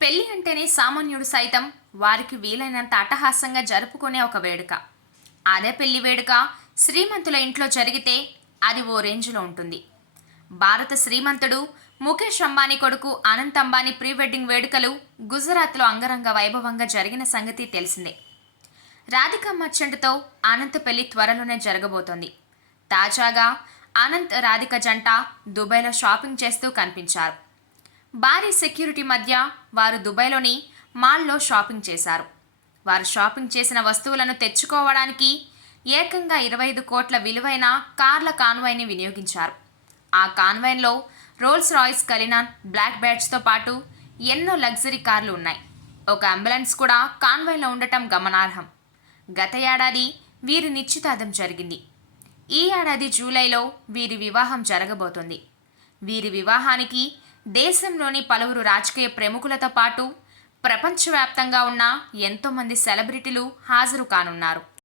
పెళ్లి అంటేనే సామాన్యుడు సైతం వారికి వీలైనంత అట్టహాసంగా జరుపుకునే ఒక వేడుక. అదే పెళ్లి వేడుక శ్రీమంతుల ఇంట్లో జరిగితే అది ఓ రేంజ్లో ఉంటుంది. భారత శ్రీమంతుడు ముఖేష్ అంబానీ కొడుకు అనంత్ అంబానీ ప్రీ వెడ్డింగ్ వేడుకలు గుజరాత్లో అంగరంగ వైభవంగా జరిగిన సంగతి తెలిసిందే. రాధికా మర్చెంట్తో అనంత్ పెళ్లి త్వరలోనే జరగబోతోంది. తాజాగా అనంత్ రాధిక జంట దుబాయ్లో షాపింగ్ చేస్తూ కనిపించారు. భారీ సెక్యూరిటీ మధ్య వారు దుబాయ్లోని మాల్లో షాపింగ్ చేశారు. వారు షాపింగ్ చేసిన వస్తువులను తెచ్చుకోవడానికి ఏకంగా 25 కోట్ల విలువైన కార్ల కాన్వాయ్ని వినియోగించారు. ఆ కాన్వాయ్లో రోల్స్ రాయ్స్ కలినాన్ బ్లాక్ బ్యాడ్జ్తో పాటు ఎన్నో లగ్జరీ కార్లు ఉన్నాయి. ఒక అంబులెన్స్ కూడా కాన్వాయ్లో ఉండటం గమనార్హం. గత ఏడాది వీరి నిశ్చితార్థం జరిగింది. ఈ ఏడాది జూలైలో వీరి వివాహం జరగబోతోంది. వీరి వివాహానికి దేశంలోని పలువురు రాజకీయ ప్రముఖులతో పాటు ప్రపంచవ్యాప్తంగా ఉన్న ఎంతోమంది సెలబ్రిటీలు హాజరు కానున్నారు.